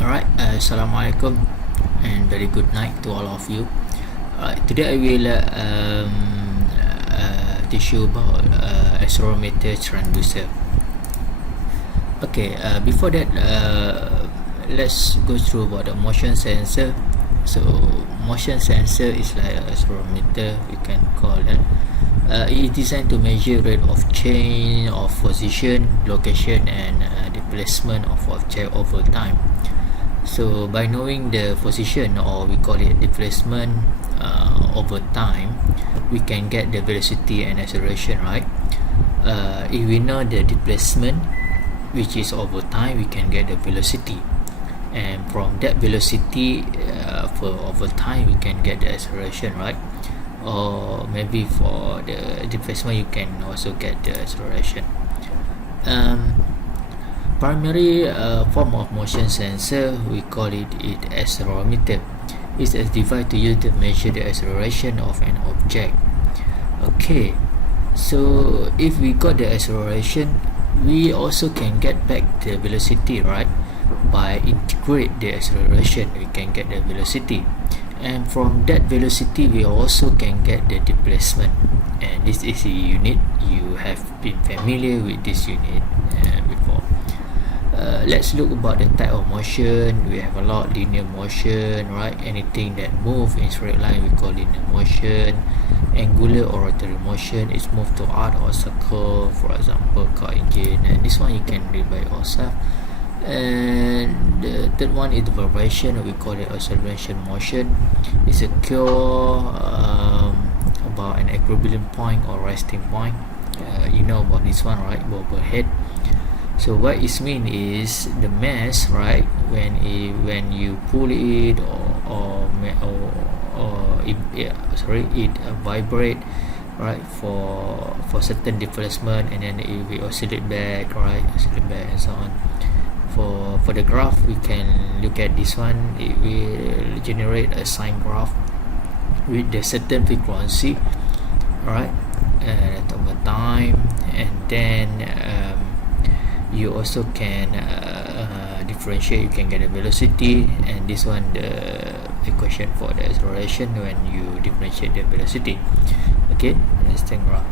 Alright, Assalamualaikum and very good night to all of you. Alright, today I will teach you about accelerometer transducer. Okay, before that, let's go through about the motion sensor. So, motion sensor is like an accelerometer, you can call that. It is designed to measure rate of change of position, location, and displacement of object over time. So by knowing the position, or we call it displacement, over time, we can get the velocity and acceleration, right? If we know the displacement, which is over time, we can get the velocity, and from that velocity, for over time, we can get the acceleration, right? Or maybe for the displacement, you can also get the acceleration. Primary form of motion sensor, we call it accelerometer. It's a device to use to measure the acceleration of an object. Okay, so if we got the acceleration, we also can get back the velocity, right? By integrate the acceleration, we can get the velocity, and from that velocity, we also can get the displacement. And this is a unit, you have been familiar with this unit before. Let's look about the type of motion. We have a lot: linear motion, right? Anything that move in straight line, we call linear motion. Angular or rotary motion is moved to arc or circle, for example car engine, and this one you can read by yourself. And the third one is the vibration, we call it acceleration motion. It's a cure about an equilibrium point or resting point. You know about this one, right? Bobble head. So what it means is the mass, right? When you pull it it vibrate, right? For certain displacement, and then it will oscillate back, right? Oscillate back and so on. For the graph, we can look at this one. It will generate a sine graph with the certain frequency, right? Over time, and then you also can differentiate. You can get a velocity, and this one the equation for the acceleration when you differentiate the velocity. Okay, let's take graph.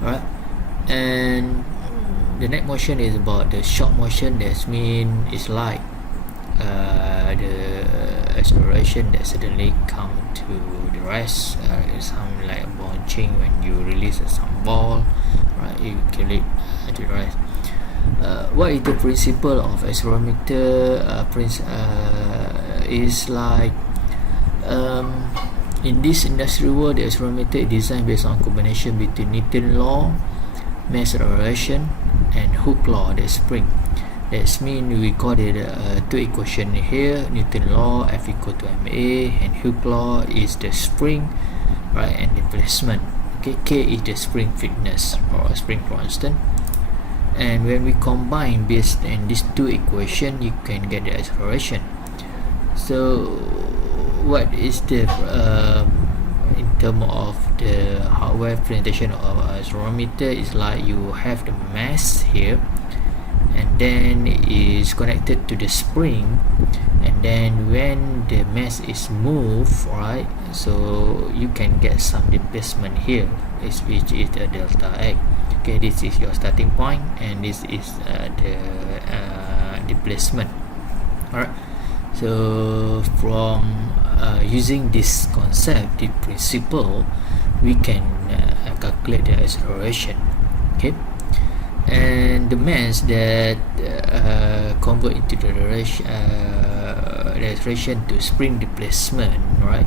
Alright, and the next motion is about the shock motion. That means it's like the acceleration that suddenly come to the rest. It's something like a launching when you release some ball, right? You kill it at the rest. What is the principle of accelerometer? Is like in this industrial world, the accelerometer is designed based on combination between Newton's law, mass acceleration, and Hooke law, the spring. That means we got it two equation here: Newton's law, F equal to ma, and Hooke law is the spring, right, and displacement. Okay, K is the spring thickness or spring constant. And when we combine based on these two equations, you can get the acceleration. So what is the in terms of the hardware presentation of accelerometer is like you have the mass here, and then is connected to the spring, and then when the mass is moved, right, so you can get some displacement here, which is the delta x. Okay, this is your starting point, and this is the displacement. Alright, so from using this concept, the principle, we can calculate the acceleration. Okay, and the mass that convert into the acceleration to spring displacement, right?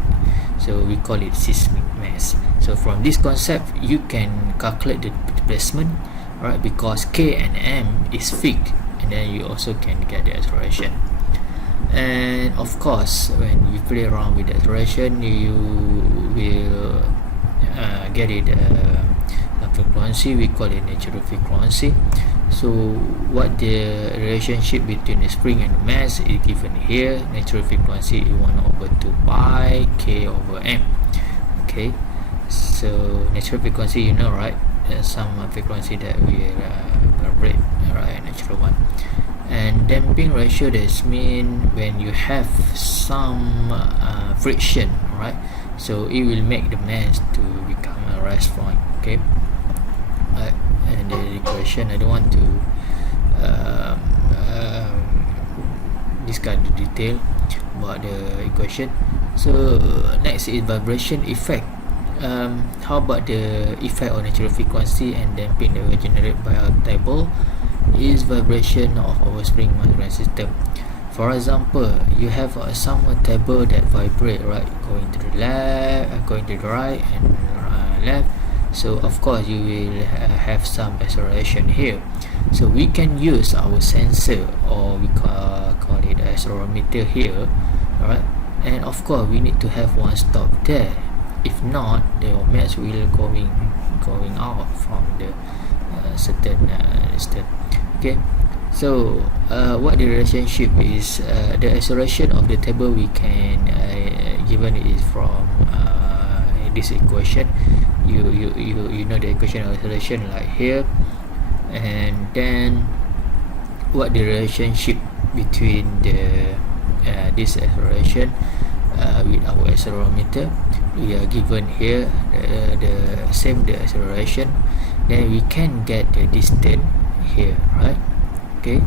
So we call it seismic mass. So from this concept, you can calculate the displacement, right? Because K and M is fixed, and then you also can get the acceleration. And of course, when you play around with the acceleration, you will get it a frequency. We call it natural frequency. So what the relationship between the spring and the mass is given here. Natural frequency is 1/2 pi K over M. Okay, so natural frequency, you know, right? Some frequency that we vibrate, right? Natural one. And damping ratio, that's mean when you have some friction, right? So it will make the mass to become a rest point. Okay. And the equation, I don't want to discuss the detail about the equation. So next is vibration effect. How about the effect on natural frequency and damping that will generate by our table is vibration of our spring management system. For example, you have some table that vibrate, right, going to the left, going to the right, and left. So of course you will have some acceleration here. So we can use our sensor, or we call it accelerometer here, right? And of course we need to have one stop there. If not, the mass will going out from the certain distance. Okay. So what the relationship is, the acceleration of the table we can given is from this equation. You know the equation of acceleration like here, and then what the relationship between the this acceleration with our accelerometer, we are given here the acceleration, then we can get the distance here, right? Okay.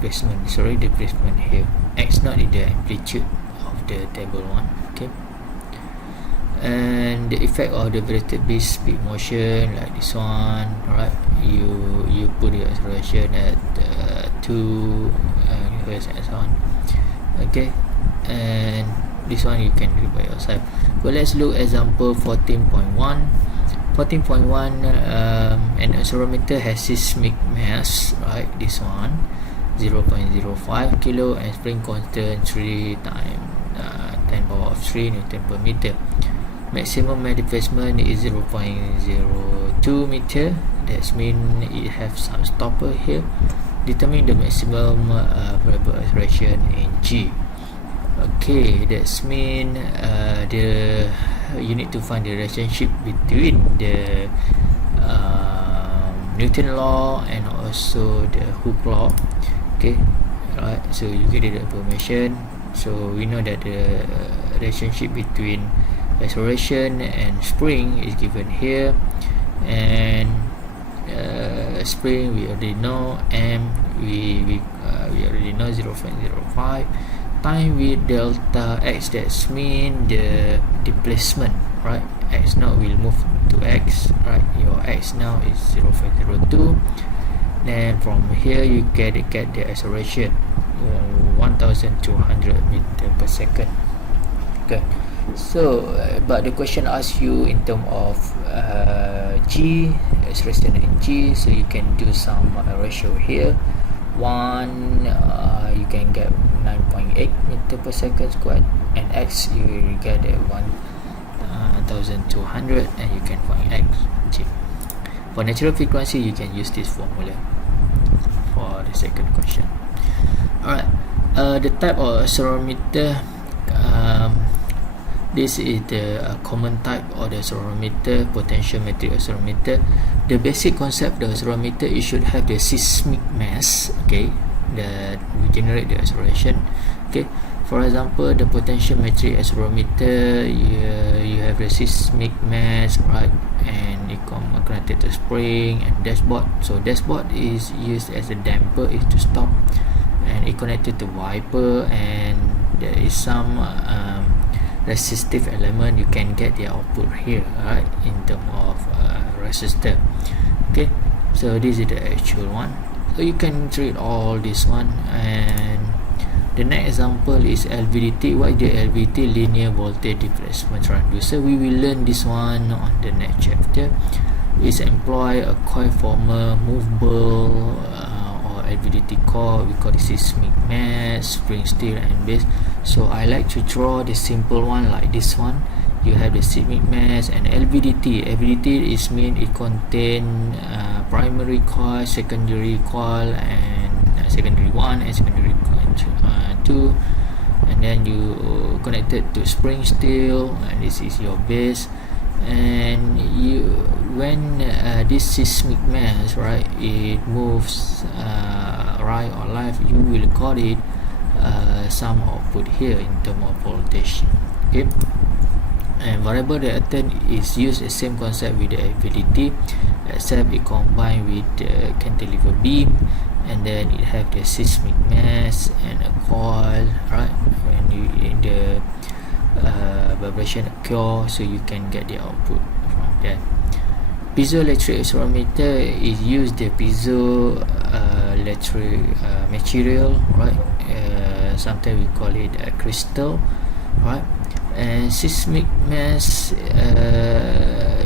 Displacement here, x naught is the amplitude of the table one. Okay. And the effect of the related base speed motion, like this one, right? You put the acceleration at 2 and so on. Okay. And this one you can do by yourself. But let's look example 14.1. An accelerometer has seismic mass, right? This one 0.05 kilo and spring constant 3 times 10 power of 3 Newton per meter. Maximum displacement is 0.02 meter. That means it has some stopper here. Determine the maximum variable acceleration in g. Okay, that's mean you need to find the relationship between the Newton law and also the Hooke law. Okay, right. So you get the information. So we know that the relationship between acceleration and spring is given here, and spring we already know, m we already know 0.05 time with delta x. That's mean the displacement, right? X now will move to x, right? Your x now is 0.02. Then from here you get the acceleration 1200 meter per second. Okay. So but the question asks you in terms of g, acceleration in g, so you can do some ratio here. You can get 9.8 meter per second squared, and x you will get 1200, and you can find x g. For natural frequency you can use this formula for the second question. Alright, the type of accelerometer, this is the common type of the accelerometer, potentiometric accelerometer. The basic concept of the accelerometer, it should have the seismic mass, okay, that we generate the acceleration. Okay, for example, the potentiometric accelerometer, you have the seismic mass, right, and it connected to spring and dashboard. So dashboard is used as a damper, is to stop, and it connected to wiper, and there is some resistive element. You can get the output here, right, in terms of resistor. Okay, so this is the actual one. So you can treat all this one. And the next example is LVDT. What is the LVDT? Linear voltage displacement transducer. We will learn this one on the next chapter. Is employ a coil former, movable or LVDT coil. We call it seismic mass, spring, steel, and base. So I like to draw the simple one like this one. You have the seismic mass and LVDT. LVDT is mean it contain primary coil, secondary coil, and secondary 1 and secondary 2, and then you connected to spring steel, and this is your base. And when this seismic mass, right, it moves right or left, you will got it some output here in terms of voltage. Okay, and variable reactance is used the same concept with the LVDT, except it combined with the cantilever beam, and then it have the seismic mass and a coil, right? When you in the vibration occur, so you can get the output from that. Piezoelectric accelerometer is used the piezoelectric material, right? Sometimes we call it a crystal, right? And seismic mass,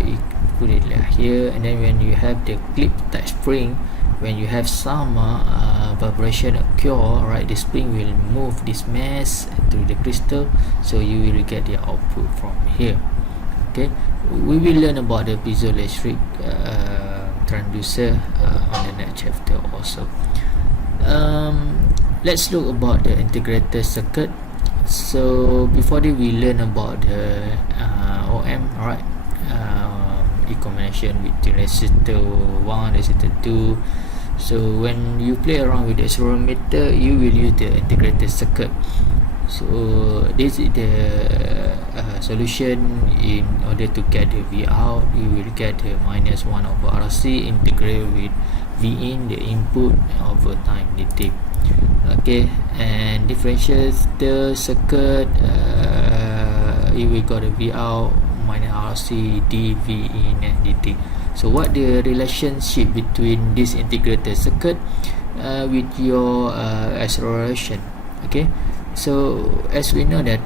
you put it like here, and then when you have the clip type spring, when you have some vibration occur, right, the spring will move this mass to the crystal, so you will get the output from here. Okay, we will learn about the piezoelectric transducer on the next chapter also. Let's look about the integrated circuit. So before that, we learn about the OM, right? In combination with the resistor 1, resistor 2. So when you play around with the accelerometer, you will use the integrated circuit. So this is the solution. In order to get the V out, you will get the minus 1 over RC integrate with V in, the input, over time dt. Okay, and differentiate the circuit, you will got the V out minus RC dV in and dt. So what the relationship between this integrated circuit with your acceleration? Okay, so as we know that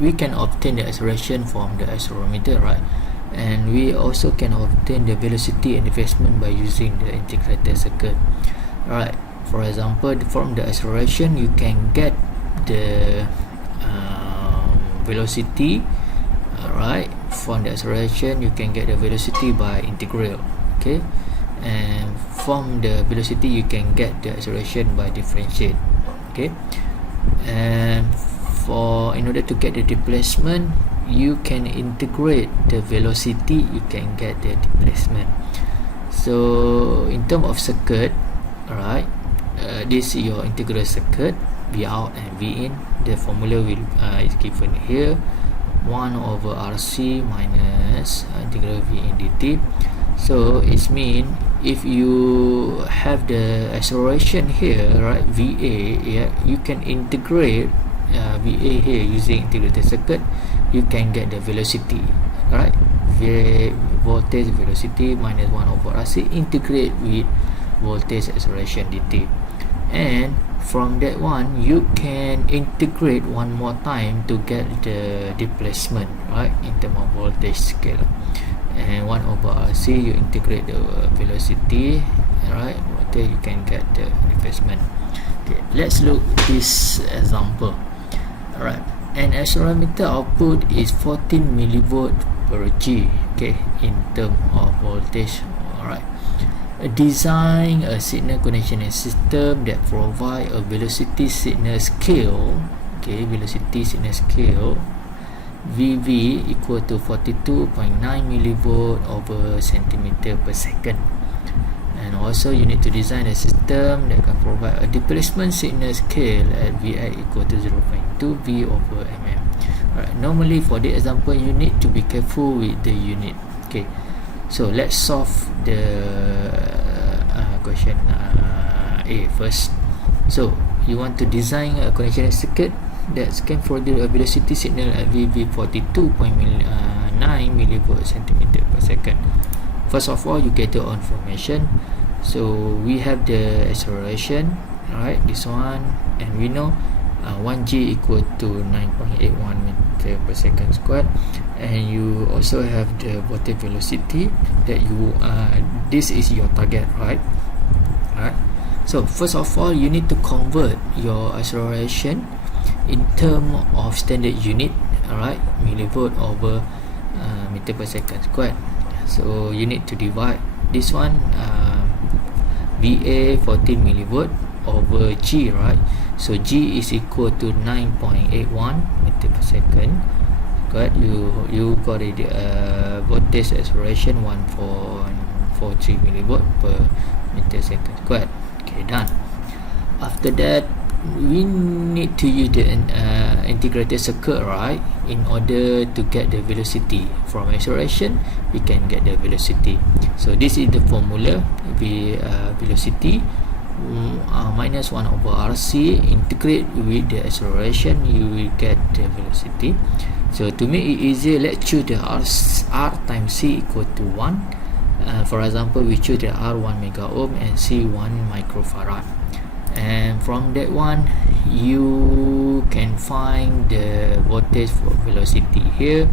we can obtain the acceleration from the accelerometer, right? And we also can obtain the velocity and displacement by using the integrated circuit. Right, for example, from the acceleration you can get the velocity. Right, from the acceleration you can get the velocity by integral. Okay, and from the velocity you can get the acceleration by differentiate. Okay, and in order to get the displacement, you can integrate the velocity, you can get the displacement. So in terms of circuit, alright, this is your integral circuit, V out and V in. The formula will is given here, 1 over RC minus integral V in dt. So it means if you have the acceleration here, right, VA, yeah, you can integrate VA here using integrated circuit. You can get the velocity, right? Voltage velocity minus 1 over RC integrate with voltage acceleration dt, and from that one you can integrate one more time to get the displacement, right, in terms of voltage scale. And 1 over RC you integrate the velocity, right, voltage, you can get the displacement. Okay, let's look this example. Alright, an accelerometer output is 14 millivolt per G, okay, in terms of voltage. Alright, design a signal conditioning system that provide a velocity signal scale, okay, velocity signal scale VV equal to 42.9 millivolt over centimeter per second. And also you need to design a system that can provide a displacement signal scale at Vi equal to 0.2 V over mm. Right, normally for the example you need to be careful with the unit. Okay, so let's solve the question A first. So you want to design a conditioning circuit that can produce a velocity signal at VV 42.9 millivolt centimeter per second. First of all, you get your information. So we have the acceleration, right, this one, and we know 1g equal to 9.81 meter per second squared, and you also have the voltage velocity that you this is your target, right? Alright, so first of all you need to convert your acceleration in term of standard unit, alright, millivolt over meter per second squared. So you need to divide this one, VA 14 millivolt over G, right? So G is equal to 9.81 meter per second. Correct? You got it, voltage acceleration 1.4 1.43 millivolt per meter second squared. Okay, done. After that, we need to use the integrated circuit, right, in order to get the velocity. From acceleration we can get the velocity. So this is the formula. Velocity minus 1 over RC, integrate with the acceleration, you will get the velocity. So to make it easier, let's choose the R times C equal to 1. For example, we choose the R 1 mega ohm and C 1 microfarad, and from that one you can find the voltage for velocity here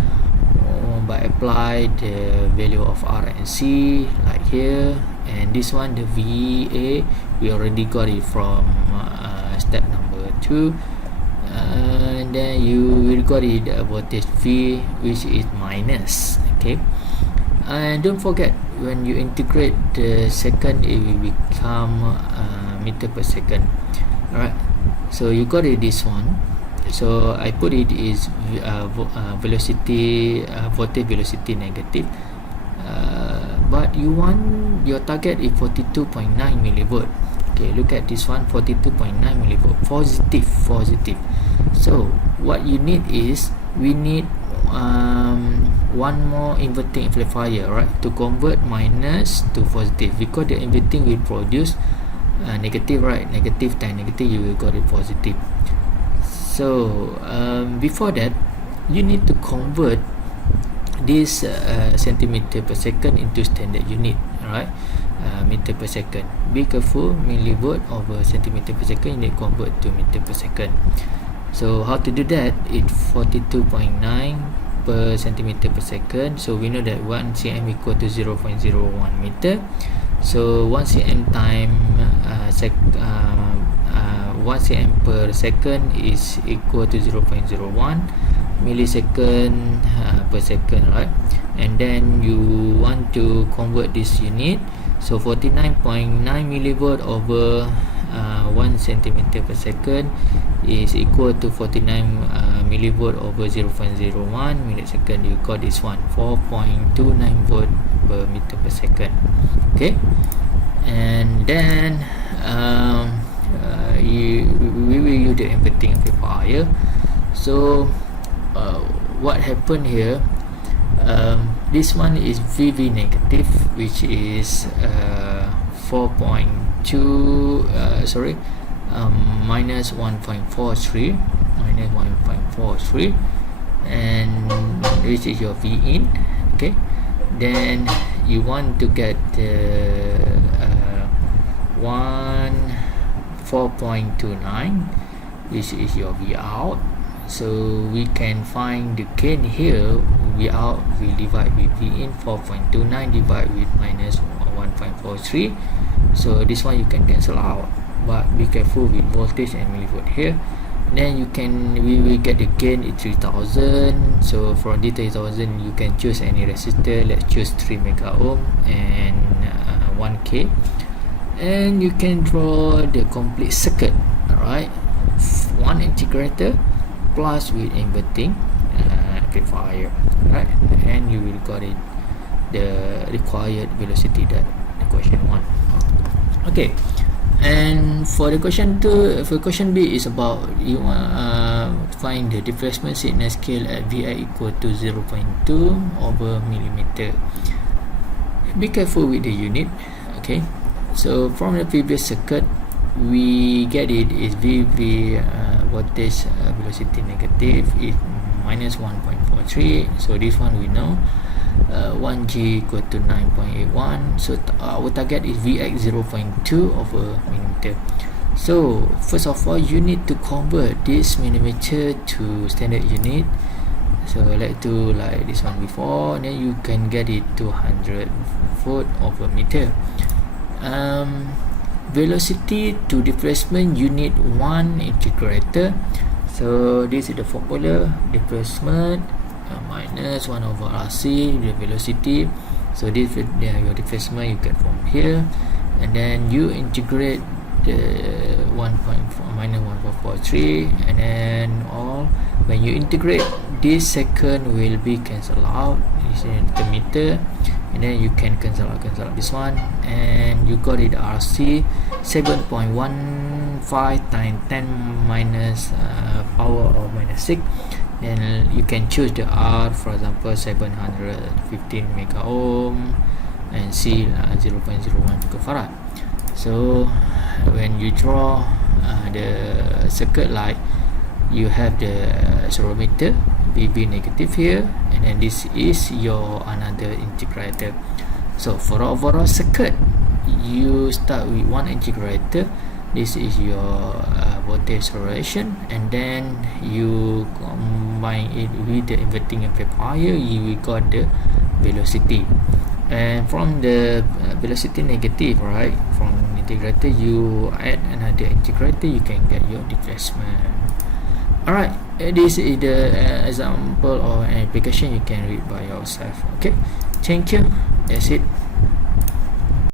by apply the value of R and C like here. And this one, the VA, we already got it from step number 2, and then you will got it voltage V, which is minus. Okay, and don't forget, when you integrate the second, it will become meter per second. Alright, so you got it, this one. So I put it is velocity, voltage velocity negative, but you want your target is 42.9 millivolt. Okay, look at this one, 42.9 millivolt, positive. So what you need is, we need one more inverting amplifier, right, to convert minus to positive, because the inverting will produce negative, right? Negative times negative, you will got it positive. So before that, you need to convert this centimeter per second into standard unit, right? Meter per second. Be careful, millivolt over centimeter per second, you need to convert to meter per second. So how to do that? It's 42.9 per centimeter per second. So we know that 1 cm equal to 0.01 meter. So 1 cm time 1 cm per second is equal to 0.01 millisecond per second, right? And then you want to convert this unit, so 49.9 millivolt over 1 centimeter per second is equal to 49 millivolt over 0.01 millisecond. You got this one, 4.29 volt per meter per second. Okay, and then we will use the inverting amplifier. So what happened here, this one is VV negative, which is 4.2 minus 1.43, and which is your V in. Okay, then you want to get the 4.29, which is your V out. So we can find the gain here. V out we divide with V in, 4.29 divide with minus 1.43. So this one you can cancel out, but be careful with voltage and millivolt here. Then we will get the gain is 3000. So from this 3000 you can choose any resistor. Let's choose 3 mega ohm and 1k, and you can draw the complete circuit. Alright, one integrator plus with inverting amplifier, right? And you will got it, the required velocity, that the question 1. Okay, and for the question 2, for question B is about you find the displacement signal scale at Vi equal to 0.2 over millimeter. Be careful with the unit. Okay, so from the previous circuit we get it is VV voltage velocity negative is minus 1.43. so this one we know 1G equal to 9.81. so our target is Vx 0.2 over millimeter. So first of all, you need to convert this millimeter to standard unit. So let's do like this one before, and then you can get it to 100 volt over meter. Velocity to displacement, you need one integrator. So this is the formula: displacement minus 1 over RC, the velocity. So this is your displacement you get from here, and then you integrate the 1.4 minus 1.43, and then all. When you integrate, this second will be cancelled out. This is the meter. and then you can cancel out this one, and you got it RC 7.15 times 10 minus power of minus 6. Then you can choose the R, for example 715 mega ohm, and C 0.01 picofarad. So when you draw the circuit light, you have the accelerometer VB negative here, and then this is your another integrator. So for overall circuit, you start with one integrator. This is your voltage acceleration, and then you combine it with the inverting amplifier, you got the velocity. And from the velocity negative, right, from integrator you add another integrator, you can get your displacement. Alright, this is the example or an application you can read by yourself. Okay, thank you, that's it.